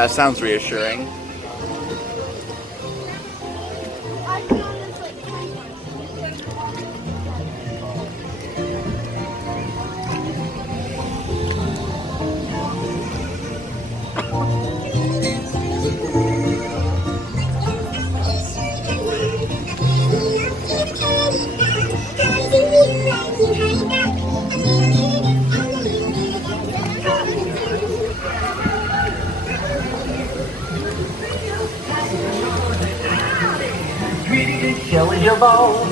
That sounds reassuring. Show is your ball.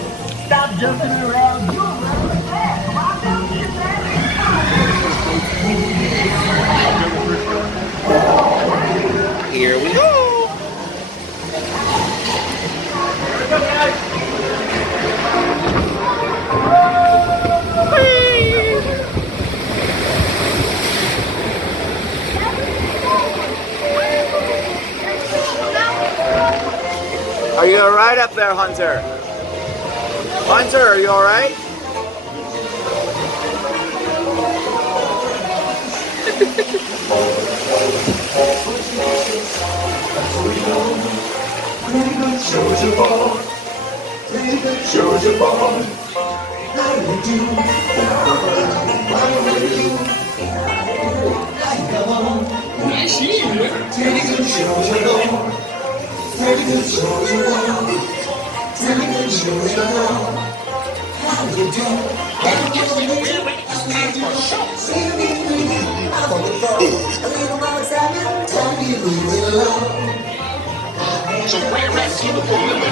Stop jumping around. Here we go. Are you alright up there, Hunter? Hunter, are you alright? Shows your ball. Shows your ball. How do you do? How do you do? Come on. Pretty good shows your ball. Pretty good shows your ball. Pretty good shows your ball. How do you do? How do you do? See me on the phone. A little more time. Tell me leave it alone. So where is you woman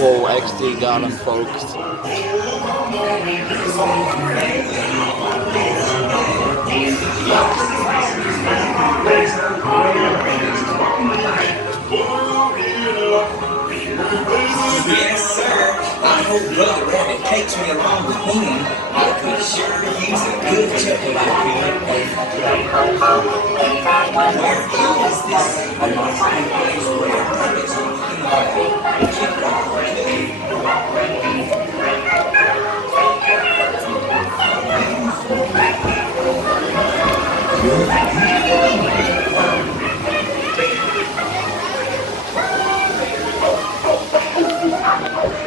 Whoa, XD got him, folks. Yes, sir. I hope Brother Rabbit takes me along with him. I could sure use a good chuckle like him. Where is this?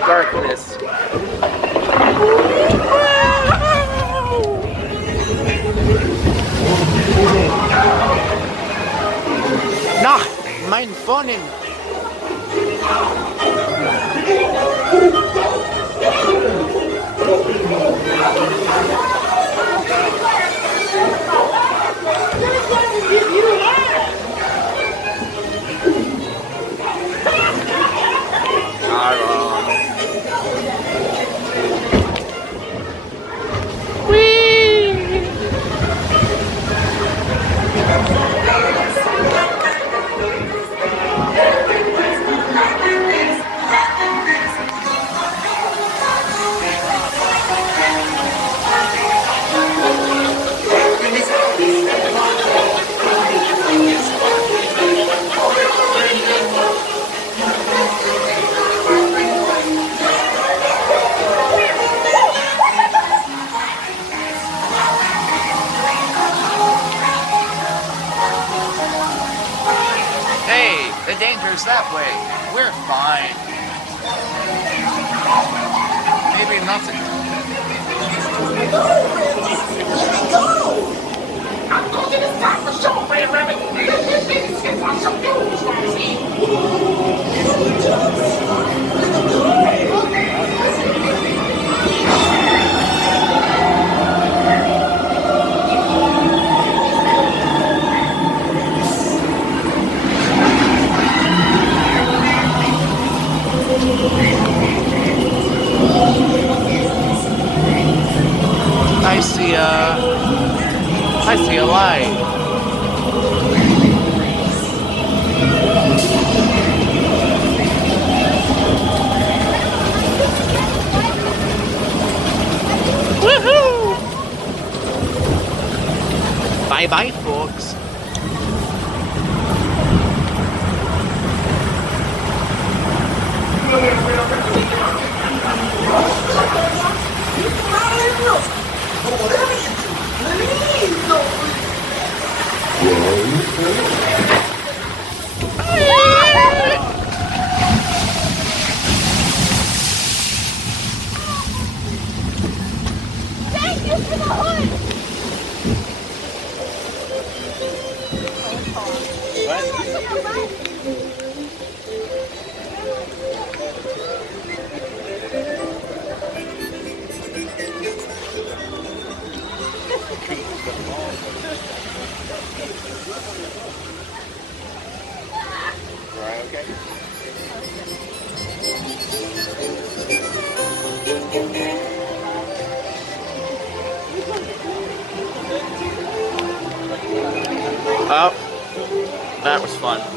Darkness. Nacht, mein Pfonnen. The danger's that way. We're fine. Maybe nothing. Let me go! I'm going to stop the So, my rabbit, it was some news, Foxy. I see a light. Woohoo! Bye bye, folks. Thank you for the hood! Oh, that was fun.